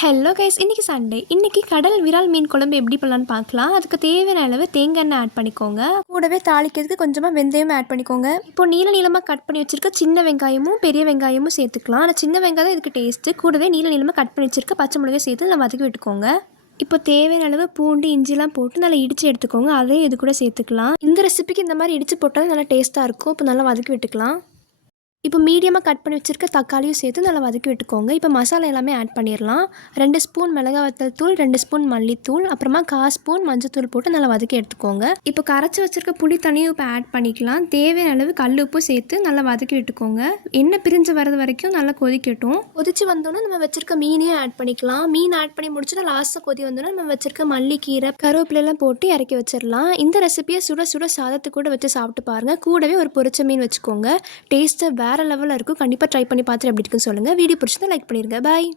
Hello guys, இன்றைக்கி Sunday. இன்றைக்கி கடல் விரால் மீன் குழம்பு எப்படி பண்ணலான்னு பார்க்கலாம். அதுக்கு தேவையான அளவு தேங்காய் எண்ணெய் ஆட் பண்ணிக்கோங்க. கூடவே தாளிக்கிறதுக்கு கொஞ்சமாக வெந்தயம் ஆட் பண்ணிக்கோங்க. இப்போ நீள நீளமாக கட் பண்ணி வச்சிருக்க சின்ன வெங்காயமும் பெரிய வெங்காயமும் சேர்த்துக்கலாம். ஆனால் சின்ன வெங்காயம் இதுக்கு டேஸ்ட்டு. கூடவே நீள நீளமாக கட் பண்ணி வச்சிருக்க பச்சை மிளகாய் சேர்த்து நல்லா வதக்கி விட்டுக்கோங்க. இப்போ தேவையான அளவு பூண்டு இஞ்சிலாம் போட்டு நல்லா இடித்து எடுத்துக்கோங்க. அதையும் இது கூட சேர்த்துக்கலாம். இந்த ரெசிபிக்கு இந்த மாதிரி இடித்து போட்டாலும் நல்லா டேஸ்ட்டாக இருக்கும். இப்போ நல்லா வதக்கி விட்டுக்கலாம். இப்போ மீடியமாக கட் பண்ணி வச்சுருக்க தக்காளியும் சேர்த்து நல்லா வதக்கி விட்டுக்கோங்க. இப்போ மசாலா எல்லாமே ஆட் பண்ணிடலாம். 2 ஸ்பூன் மிளகாய் வத்தல் தூள், 2 ஸ்பூன் மல்லித்தூள், அப்புறமா 1/4 ஸ்பூன் மஞ்சத்தூள் போட்டு நல்லா வதக்கி எடுத்துக்கோங்க. இப்போ கரைச்சி வச்சுருக்க புளி தண்ணியும் இப்போ ஆட் பண்ணிக்கலாம். தேவையான அளவு கல் உப்பு சேர்த்து நல்லா வதக்கி விட்டுக்கோங்க. எண்ணெய் பிரிஞ்சு வரது வரைக்கும் நல்லா கொதிக்கட்டும். கொதிச்சு வந்தோன்னா நம்ம வச்சுருக்க மீனையும் ஆட் பண்ணிக்கலாம். மீன் ஆட் பண்ணி முடிச்சுட்டு லாஸ்ட்டாக கொதி வந்தோன்னா நம்ம வச்சுருக்க மல்லிக்கீரை கருவேப்பிலெல்லாம் போட்டு இறக்கி வச்சிடலாம். இந்த ரெசிபியை சுட சுட சாதத்து கூட வச்சு சாப்பிட்டு பாருங்கள். கூடவே ஒரு பொரிச்ச மீன் வச்சுக்கோங்க. டேஸ்ட்டை வேறு லெவலில் இருக்கும். கண்டிப்பாக ட்ரை பண்ணி பார்த்துட்டு எப்படி இருக்குன்னு சொல்லுங்கள். வீடியோ பிடிச்சிருந்தா லைக் பண்ணிடுங்க. பாய்.